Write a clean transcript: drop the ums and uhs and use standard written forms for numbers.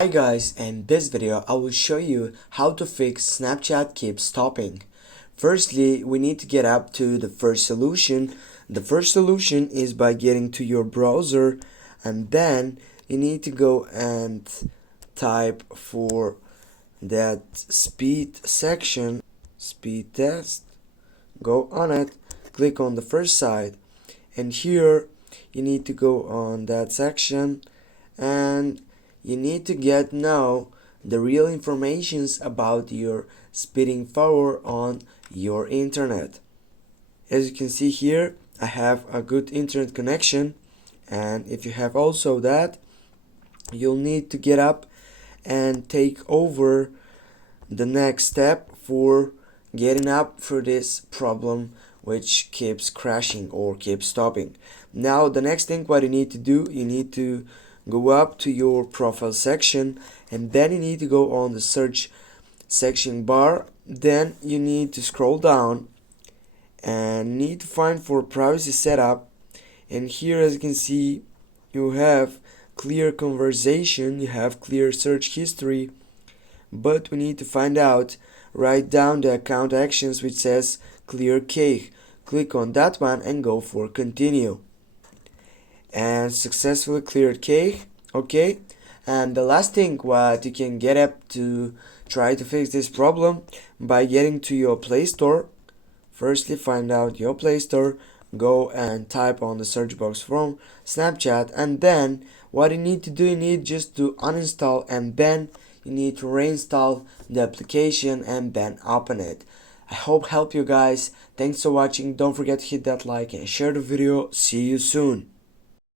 Hi guys, in this video I will show you how to fix Snapchat keeps stopping. Firstly, we need to get up to the first solution. The first solution is by getting to your browser, and then you need to go and type for that speed section, speed test. Go on it, click on the first side, and here you need to go on that section, and you need to get now the real informations about your speeding power on your internet. As you can see here, I have a good internet connection, and if you have also that, you'll need to get up and take over the next step for getting up for this problem which keeps crashing or keeps stopping. Now the next thing what you need to do, you need to go up to your profile section, and then you need to go on the search section bar. Then you need to scroll down and need to find for privacy setup, and here as you can see you have clear conversation, you have clear search history, but we need to find out. Write down the account actions which says clear cake. Click on that one and go for continue, and successfully cleared cake. Okay, and the last thing what you can get up to try to fix this problem by getting to your Play Store. Firstly, find out your Play Store, go and type on the search box from Snapchat, and then what you need to do, you need just to uninstall, and then you need to reinstall the application and then open it. I hope help you guys. Thanks for watching. Don't forget to hit that like and share the video. See you soon.